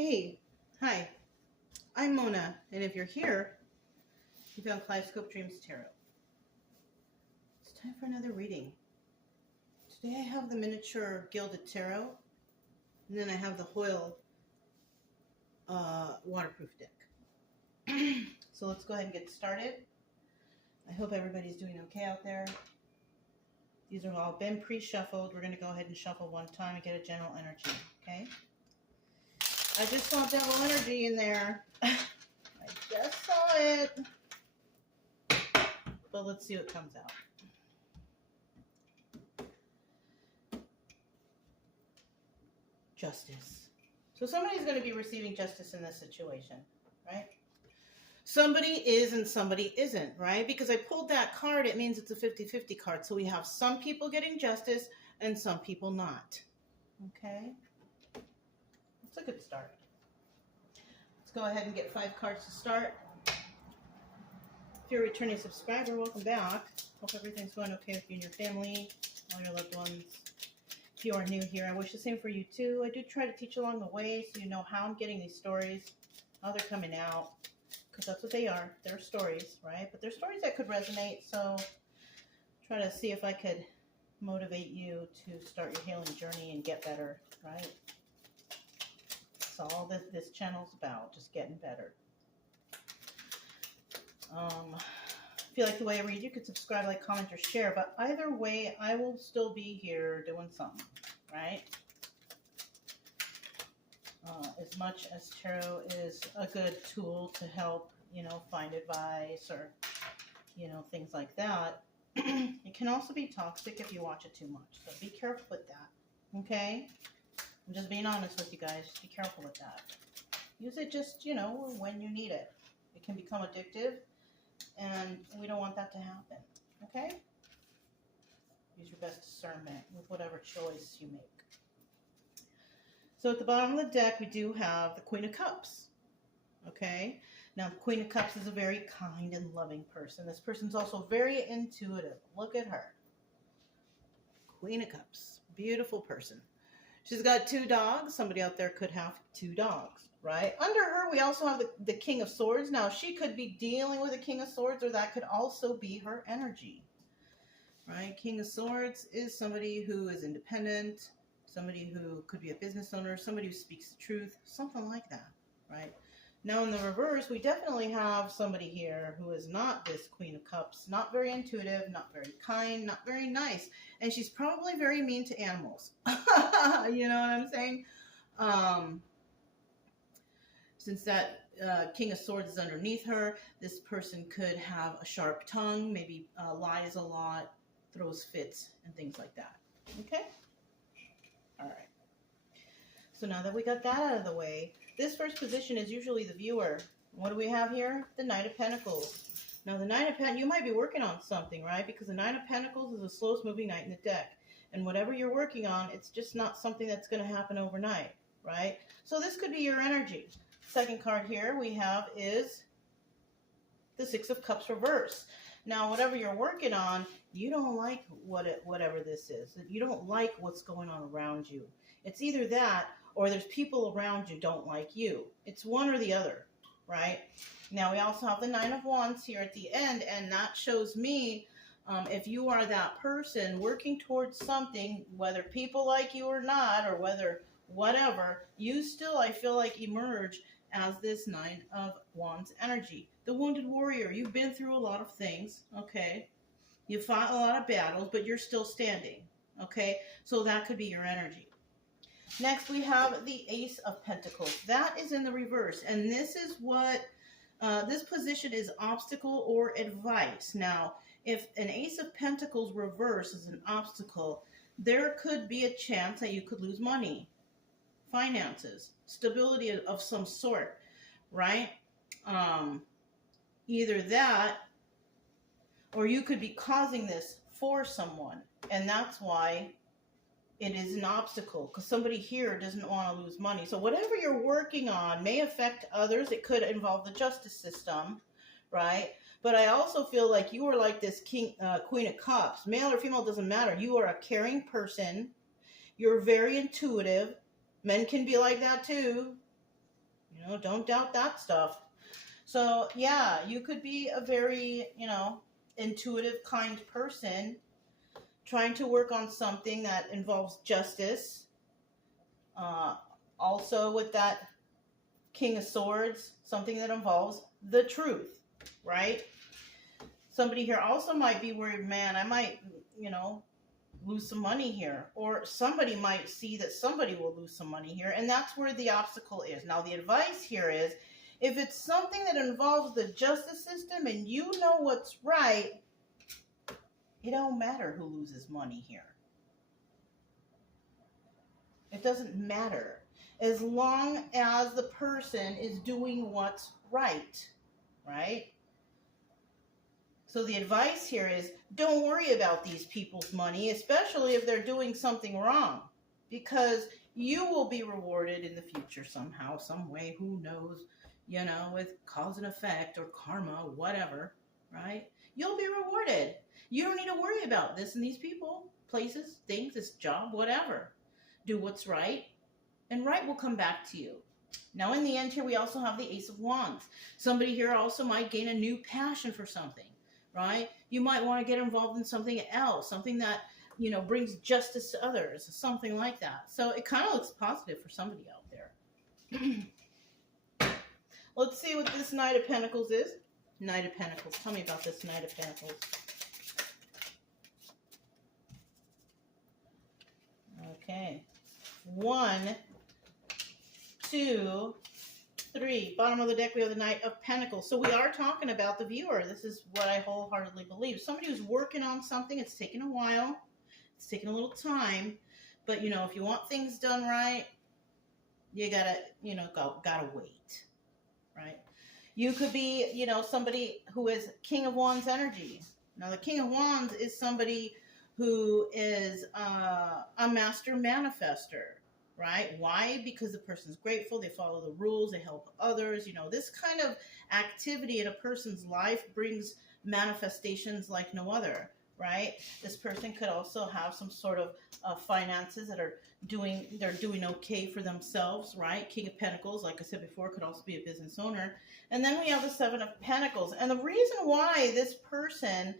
Hey, hi, I'm Mona, and if you're here, you found Kaleidoscope Dreams Tarot. It's time for another reading. Today I have the miniature gilded tarot, and then I have the Hoyle waterproof deck. So let's go ahead and get started. I hope everybody's doing okay out there. These have all been pre-shuffled. We're going to go ahead and shuffle one time and get a general energy, okay? I just saw devil energy in there. I just saw it. But let's see what comes out. Justice. So somebody's going to be receiving justice in this situation, right? Somebody is and somebody isn't, right? Because I pulled that card, it means it's a 50-50 card. So we have some people getting justice and some people not. Okay? That's a good start. Let's go ahead and get 5 cards to start. If you're a returning subscriber, welcome back. Hope everything's going okay with you and your family, all your loved ones. If you are new here, I wish the same for you too. I do try to teach along the way so you know how I'm getting these stories, how they're coming out, because that's what they are. They're stories, right? But they're stories that could resonate, so try to see if I could motivate you to start your healing journey and get better, right? That's all this channel's about, just getting better. If you like the way I read, you could subscribe, like, comment, or share. But either way, I will still be here doing something, right? As much as tarot is a good tool to help, find advice or, things like that, it can also be toxic if you watch it too much. So be careful with that, okay? I'm just being honest with you guys. Just be careful with that. Use it just, when you need it. It can become addictive. And we don't want that to happen, okay? Use your best discernment with whatever choice you make. So at the bottom of the deck, we do have the Queen of Cups, okay? Now, the Queen of Cups is a very kind and loving person. This person's also very intuitive. Look at her. Queen of Cups. Beautiful person. She's got 2 dogs. Somebody out there could have 2 dogs. Right? Under her, we also have the King of Swords. Now, she could be dealing with the King of Swords, or that could also be her energy. Right? King of Swords is somebody who is independent, somebody who could be a business owner, somebody who speaks the truth, something like that. Right? Now, in the reverse, we definitely have somebody here who is not this Queen of Cups, not very intuitive, not very kind, not very nice. And she's probably very mean to animals. You know what I'm saying? Since that King of Swords is underneath her, this person could have a sharp tongue, maybe lies a lot, throws fits, and things like that. Okay? All right. So now that we got that out of the way, this first position is usually the viewer. What do we have here? The Knight of Pentacles. Now, the Knight of Pentacles, you might be working on something, right? Because the Knight of Pentacles is the slowest moving knight in the deck. And whatever you're working on, it's just not something that's going to happen overnight, right? So this could be your energy. Second card here we have is the 6 of Cups reverse. Now, whatever you're working on, you don't like whatever this is. You don't like what's going on around you. It's either that or there's people around you don't like you. It's one or the other, right? Now, we also have the 9 of Wands here at the end, and that shows me if you are that person working towards something, whether people like you or not, or whether whatever, you still, I feel like, emerge as this 9 of Wands energy. The wounded warrior, you've been through a lot of things, okay? You fought a lot of battles, but you're still standing, okay? So that could be your energy. Next, we have the Ace of Pentacles. That is in the reverse, and this is what, this position is obstacle or advice. Now, if an Ace of Pentacles reverse is an obstacle, there could be a chance that you could lose money, finances, stability of some sort, right? Either that, or you could be causing this for someone, and that's why it is an obstacle, because somebody here doesn't want to lose money. So whatever you're working on may affect others. It could involve the justice system, right? But I also feel like you are like this Queen of Cups. Male or female, doesn't matter. You are a caring person. You're very intuitive. Men can be like that too. You know, don't doubt that stuff. So, yeah, you could be a very, intuitive, kind person trying to work on something that involves justice. Uh, Also, with that King of Swords, something that involves the truth, right? Somebody here also might be worried, man, I might, lose some money here. Or somebody might see that somebody will lose some money here, and that's where the obstacle is. Now, the advice here is, if it's something that involves the justice system and you know what's right, it don't matter who loses money here. It doesn't matter. As long as the person is doing what's right, right? So the advice here is, don't worry about these people's money, especially if they're doing something wrong, because you will be rewarded in the future somehow, some way, who knows, with cause and effect or karma, whatever, right? You'll be rewarded. You don't need to worry about this and these people, places, things, this job, whatever. Do what's right, and right will come back to you. Now, in the end here, we also have the Ace of Wands. Somebody here also might gain a new passion for something, right? You might want to get involved in something else, something that, brings justice to others, something like that. So it kind of looks positive for somebody out there. Let's see what this Knight of Pentacles is. Knight of Pentacles. Tell me about this Knight of Pentacles. Okay. 1, 2, 3. Bottom of the deck, we have the Knight of Pentacles. So we are talking about the viewer. This is what I wholeheartedly believe. Somebody who's working on something. It's taking a while. It's taking a little time. But, if you want things done right, you gotta, gotta wait. Right? You could be, somebody who is King of Wands energy. Now, the King of Wands is somebody who is a master manifester, right? Why? Because the person's grateful, they follow the rules, they help others. This kind of activity in a person's life brings manifestations like no other, right? This person could also have some sort of finances that they're doing okay for themselves, right? King of Pentacles, like I said before, could also be a business owner. And then we have the Seven of Pentacles. And the reason why this person,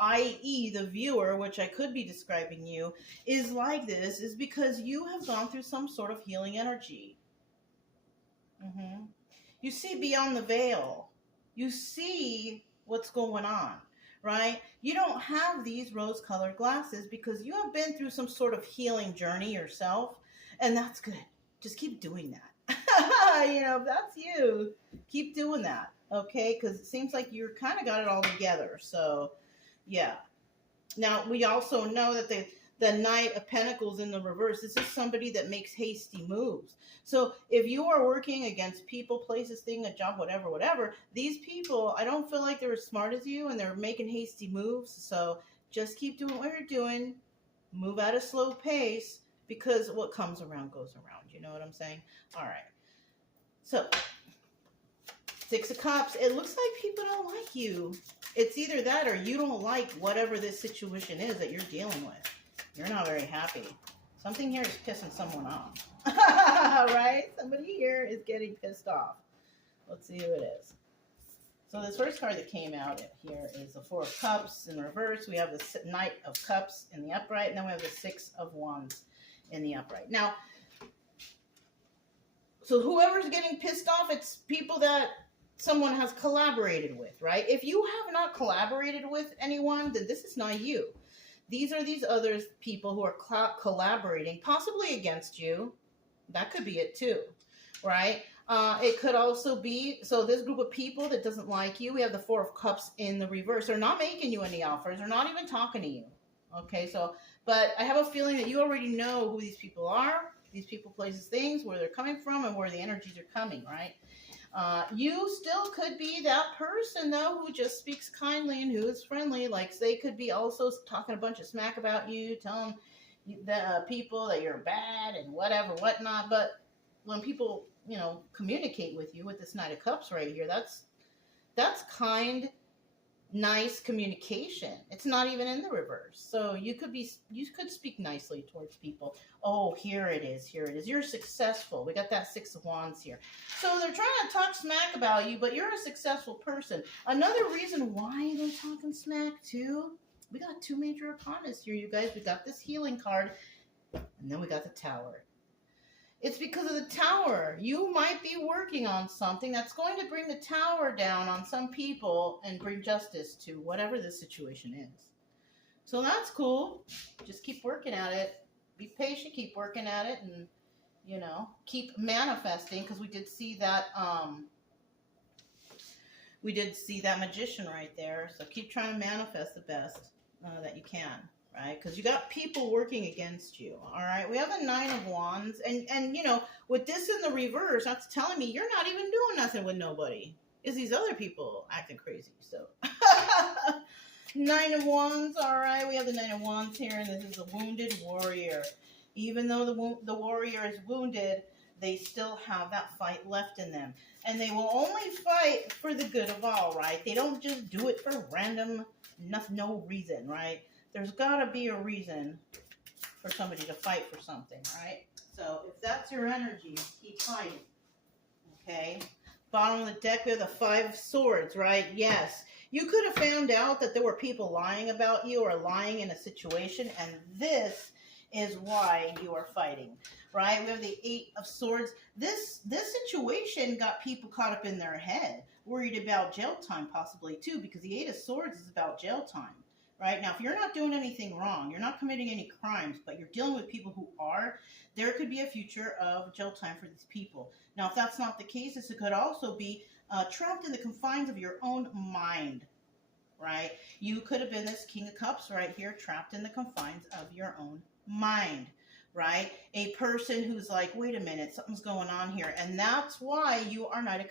i.e. the viewer, which I could be describing you, is like this, is because you have gone through some sort of healing energy. You see beyond the veil. You see what's going on, right? You don't have these rose-colored glasses because you have been through some sort of healing journey yourself, and that's good. Just keep doing that. If that's you, keep doing that, okay? Because it seems like you're kind of got it all together. So, yeah. Now, we also know that the Knight of Pentacles in the reverse, this is somebody that makes hasty moves. So if you are working against people, places, thing, a job, whatever, these people, I don't feel like they're as smart as you and they're making hasty moves. So just keep doing what you're doing. Move at a slow pace, because what comes around goes around. You know what I'm saying? All right. So, Six of Cups. It looks like people don't like you. It's either that or you don't like whatever this situation is that you're dealing with. You're not very happy. Something here is pissing someone off. Right? Somebody here is getting pissed off. Let's see who it is. So this first card that came out here is the Four of Cups in reverse. We have the Knight of Cups in the upright. And then we have the Six of Wands in the upright. Now, so whoever's getting pissed off, it's people that someone has collaborated with, right? If you have not collaborated with anyone, then this is not you. These are these other people who are collaborating, possibly against you. That could be it too, right? It could also be, so this group of people that doesn't like you, we have the Four of Cups in the reverse. They're not making you any offers. They're not even talking to you. Okay, so, but I have a feeling that you already know who these people are. These people, places, things, where they're coming from and where the energies are coming, right? You still could be that person, though, who just speaks kindly and who is friendly. Like, they could be also talking a bunch of smack about you, telling the people that you're bad and whatever, whatnot. But when people, communicate with you with this Knight of Cups right here, that's kind nice communication. It's not even in the reverse. So you could speak nicely towards people. Oh, here it is. Here it is. You're successful. We got that 6 of Wands here. So they're trying to talk smack about you, but you're a successful person. Another reason why they're talking smack too, we got 2 major arcanas here, you guys. We got this healing card, and then we got the Tower. It's because of the Tower. You might be working on something that's going to bring the Tower down on some people and bring justice to whatever the situation is. So that's cool. Just keep working at it. Be patient, keep working at it, and, you know, keep manifesting, because we did see that magician right there. So keep trying to manifest the best that you can. Right? Because you got people working against you. All right. We have a 9 of Wands. And you know, with this in the reverse, that's telling me you're not even doing nothing with nobody. It's these other people acting crazy. So 9 of Wands. All right. We have the 9 of Wands here. And this is a wounded warrior. Even though the warrior is wounded, they still have that fight left in them. And they will only fight for the good of all. Right? They don't just do it for random, no reason. Right? There's got to be a reason for somebody to fight for something, right? So if that's your energy, keep fighting, okay? Bottom of the deck, we have the 5 of Swords, right? Yes. You could have found out that there were people lying about you or lying in a situation, and this is why you are fighting, right? We have the 8 of Swords. This situation got people caught up in their head, worried about jail time possibly too, because the 8 of Swords is about jail time. Right? Now, if you're not doing anything wrong, you're not committing any crimes, but you're dealing with people who are, there could be a future of jail time for these people. Now, if that's not the case, this could also be trapped in the confines of your own mind, right? You could have been this King of Cups right here, trapped in the confines of your own mind, right? A person who's like, wait a minute, something's going on here. And that's why you are Knight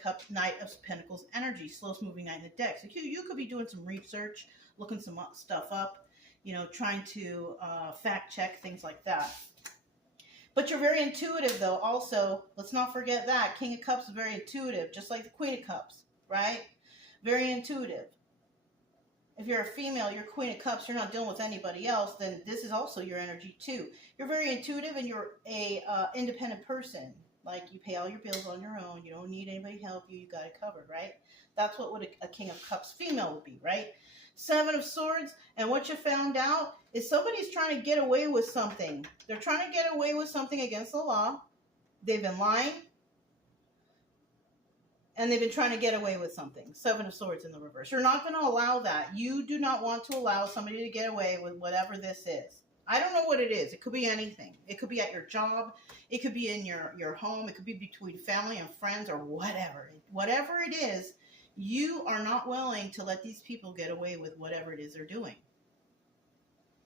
of Pentacles energy, slowest moving knight in the deck. So you could be doing some research, looking some stuff up, you know, trying to fact check, things like that. But you're very intuitive, though. Also, let's not forget that. King of Cups is very intuitive, just like the Queen of Cups, right? Very intuitive. If you're a female, you're Queen of Cups, you're not dealing with anybody else, then this is also your energy, too. You're very intuitive, and you're a independent person. Like, you pay all your bills on your own. You don't need anybody to help you. You got it covered, right? That's what a King of Cups female would be, right? 7 of Swords, and what you found out is somebody's trying to get away with something. They're trying to get away with something against the law. They've been lying, and they've been trying to get away with something. 7 of Swords in the reverse. You're not going to allow that. You do not want to allow somebody to get away with whatever this is. I don't know what it is. It could be anything. It could be at your job. It could be in your home. It could be between family and friends or whatever. Whatever it is, you are not willing to let these people get away with whatever it is they're doing.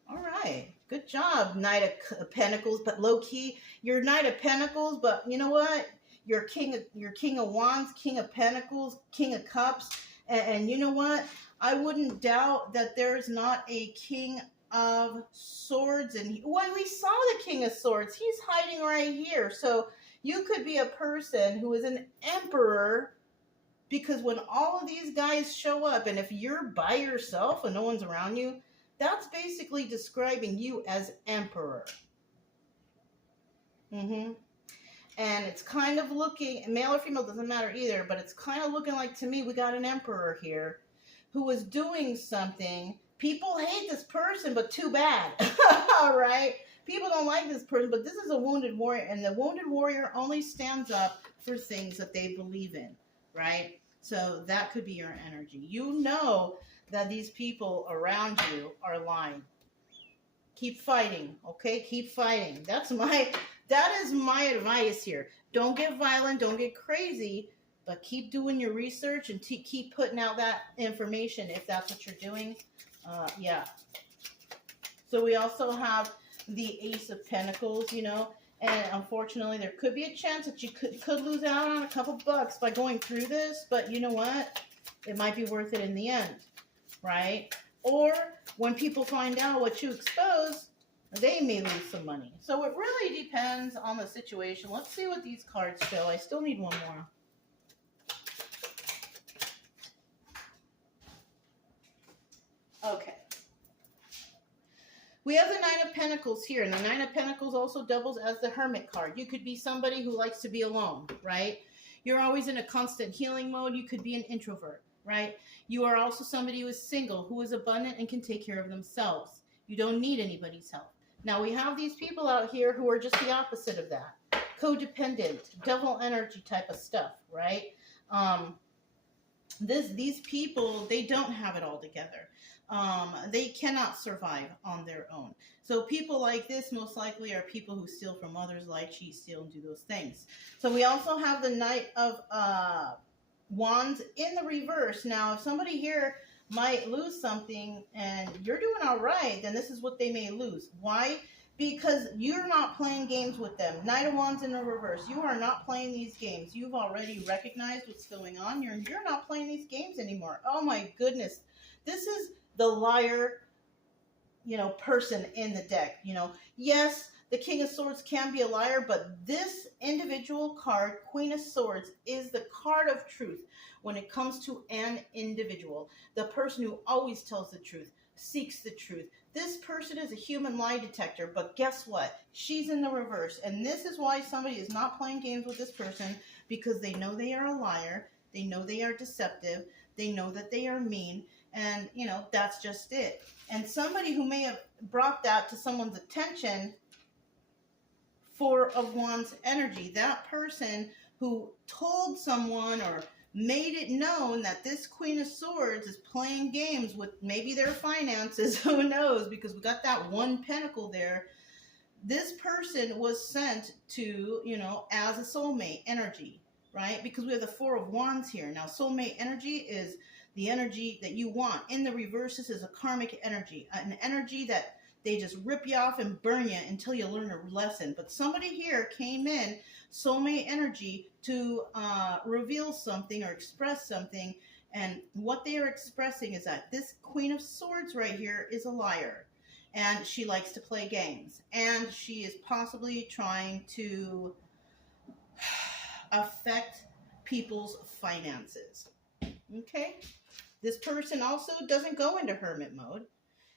All right. Good job, Knight of Pentacles. But low-key, you're Knight of Pentacles, but you know what? You're King of Wands, King of Pentacles, King of Cups. And you know what? I wouldn't doubt that there's not a King of Swords. And when we saw the King of Swords, he's hiding right here. So you could be a person who is an emperor, because when all of these guys show up, and if you're by yourself and no one's around you, that's basically describing you as emperor. And it's kind of looking, male or female, doesn't matter either, but it's kind of looking like, to me, we got an emperor here who was doing something. People hate this person, but too bad. All right? People don't like this person, but this is a wounded warrior, and the wounded warrior only stands up for things that they believe in, right? So that could be your energy. You know that these people around you are lying. Keep fighting, okay? Keep fighting. That is my advice here. Don't get violent, don't get crazy, but keep doing your research and keep putting out that information if that's what you're doing. Yeah. So we also have the Ace of Pentacles, you know. And unfortunately, there could be a chance that you could lose out on a couple bucks by going through this. But you know what? It might be worth it in the end, right? Or when people find out what you expose, they may lose some money. So it really depends on the situation. Let's see what these cards show. I still need one more. We have the Nine of Pentacles here, and the Nine of Pentacles also doubles as the Hermit card. You could be somebody who likes to be alone, right? You're always in a constant healing mode. You could be an introvert, right? You are also somebody who is single, who is abundant and can take care of themselves. You don't need anybody's help. Now, we have these people out here who are just the opposite of that. Codependent, devil energy type of stuff, right? These people, they don't have it all together. They cannot survive on their own. So people like this most likely are people who steal from others, lie, cheat, steal, and do those things. So we also have the Knight of Wands in the reverse. Now, if somebody here might lose something and you're doing all right, then this is what they may lose. Why? Because you're not playing games with them. Knight of Wands in the reverse. You are not playing these games. You've already recognized what's going on. You're not playing these games anymore. Oh my goodness. This is the liar, person in the deck. Yes, the King of Swords can be a liar, but this individual card, Queen of Swords, is the card of truth when it comes to an individual. The person who always tells the truth, seeks the truth. This person is a human lie detector, but guess what? She's in the reverse. And this is why somebody is not playing games with this person, because they know they are a liar. They know they are deceptive. They know that they are mean. And, that's just it. And somebody who may have brought that to someone's attention, Four of Wands energy, that person who told someone or made it known that this Queen of Swords is playing games with maybe their finances, who knows, because we got that one pentacle there. This person was sent to, as a soulmate energy, right? Because we have the Four of Wands here. Now, soulmate energy is the energy that you want. In the reverse, this is a karmic energy, an energy that they just rip you off and burn you until you learn a lesson. But somebody here came in, soulmate energy, to reveal something or express something. And what they are expressing is that this Queen of Swords right here is a liar. And she likes to play games. And she is possibly trying to affect people's finances. Okay? This person also doesn't go into hermit mode.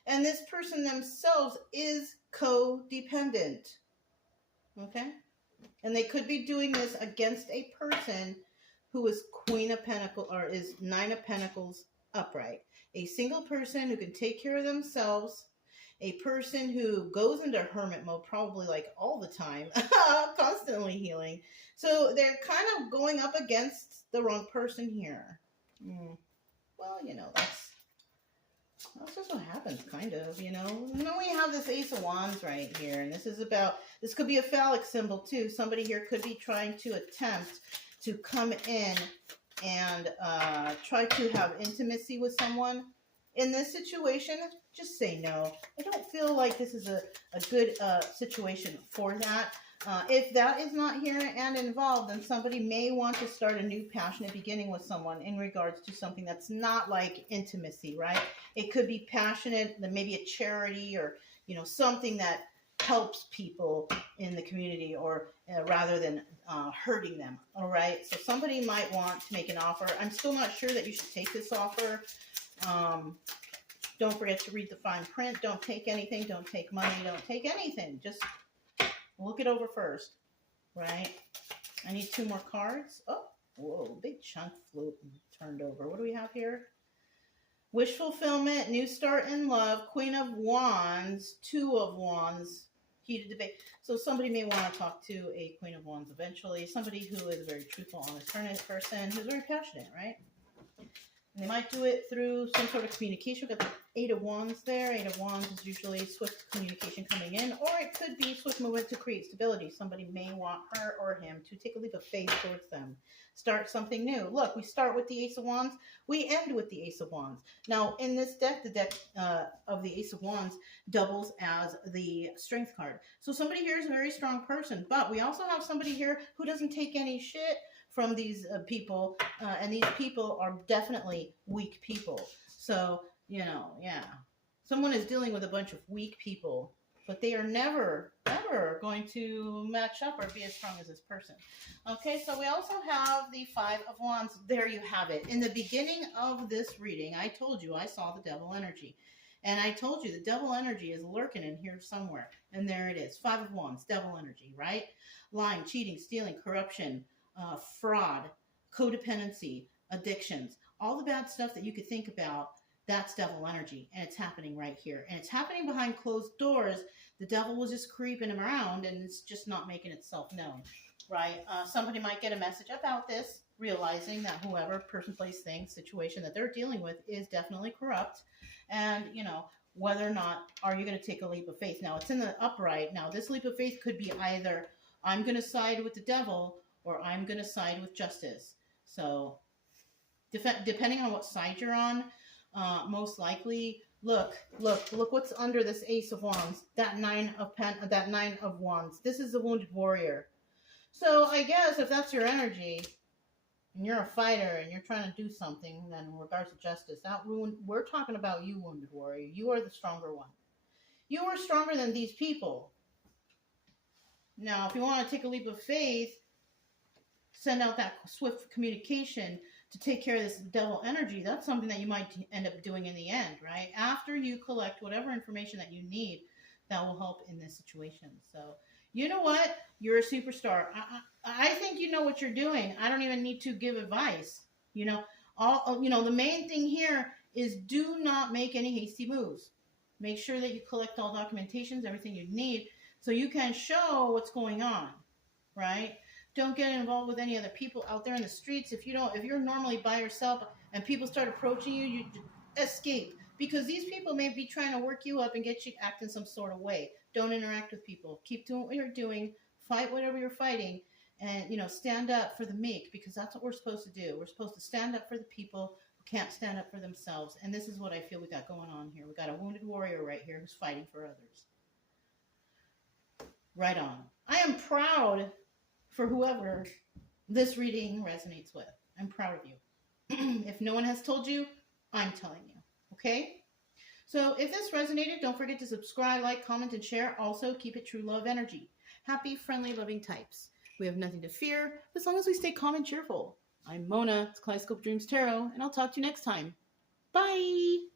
And this person themselves is codependent. Okay? And they could be doing this against a person who is Queen of Pentacles, or is Nine of Pentacles upright. A single person who can take care of themselves. A person who goes into hermit mode probably like all the time. Constantly healing. So they're kind of going up against the wrong person here. Well, that's just what happens, kind of, And then we have this Ace of Wands right here, and this could be a phallic symbol too. Somebody here could be trying to attempt to come in and try to have intimacy with someone. In this situation, just say no. I don't feel like this is a good situation for that. If that is not here and involved, then somebody may want to start a new passionate beginning with someone in regards to something that's not like intimacy, right? It could be passionate, then maybe a charity or, something that helps people in the community, or rather than hurting them, all right? So somebody might want to make an offer. I'm still not sure that you should take this offer. Don't forget to read the fine print. Don't take anything. Don't take money. Don't take anything. Just look it over first, right? I need 2 more cards. Oh, whoa, big chunk flew turned over. What do we have here? Wish fulfillment, new start in love, Queen of Wands, 2 of Wands, heated debate. So somebody may want to talk to a Queen of Wands eventually. Somebody who is a very truthful, honest person who's very passionate, right? And they might do it through some sort of communication. We've got the 8 of Wands there. 8 of Wands is usually swift communication coming in, or it could be swift movement to create stability. Somebody may want her or him to take a leap of faith towards them. Start something new. Look, we start with the Ace of Wands. We end with the Ace of Wands. Now, in this deck, the deck of the Ace of Wands doubles as the Strength card. So somebody here is a very strong person, but we also have somebody here who doesn't take any shit from these people, and these people are definitely weak people. So, yeah. Someone is dealing with a bunch of weak people, but they are never, ever going to match up or be as strong as this person. Okay, so we also have the 5 of Wands. There you have it. In the beginning of this reading, I told you I saw the devil energy. And I told you the devil energy is lurking in here somewhere. And there it is. 5 of Wands, devil energy, right? Lying, cheating, stealing, corruption, fraud, codependency, addictions, all the bad stuff that you could think about, that's devil energy. And it's happening right here. And it's happening behind closed doors. The devil was just creeping around and it's just not making itself known, right? Somebody might get a message about this, realizing that whoever person, place, thing, situation that they're dealing with is definitely corrupt. And, you know, whether or not are you going to take a leap of faith. Now, it's in the upright. Now, this leap of faith could be either I'm going to side with the devil or I'm going to side with justice. So, depending on what side you're on, most likely, look what's under this Ace of Wands. That Nine of Wands. This is the wounded warrior. So, I guess if that's your energy, and you're a fighter and you're trying to do something, then in regards to justice, we're talking about you, wounded warrior. You are the stronger one. You are stronger than these people. Now, if you want to take a leap of faith, send out that swift communication to take care of this devil energy. That's something that you might end up doing in the end, right? After you collect whatever information that you need that will help in this situation. So, you know what? You're a superstar. I think you know what you're doing. I don't even need to give advice. You know, the main thing here is do not make any hasty moves. Make sure that you collect all documentations, everything you need, so you can show what's going on, right? Don't get involved with any other people out there in the streets. If you're normally by yourself and people start approaching you, you escape, because these people may be trying to work you up and get you to act in some sort of way. Don't interact with people. Keep doing what you're doing. Fight whatever you're fighting. And, stand up for the meek, because that's what we're supposed to do. We're supposed to stand up for the people who can't stand up for themselves. And this is what I feel we got going on here. We got a wounded warrior right here who's fighting for others. Right on. I am proud for whoever this reading resonates with. I'm proud of you. If no one has told you, I'm telling you. Okay? So if this resonated, don't forget to subscribe, like, comment, and share. Also, keep it true love energy. Happy, friendly, loving types. We have nothing to fear as long as we stay calm and cheerful. I'm Mona. It's Kaleidoscope Dreams Tarot, and I'll talk to you next time. Bye!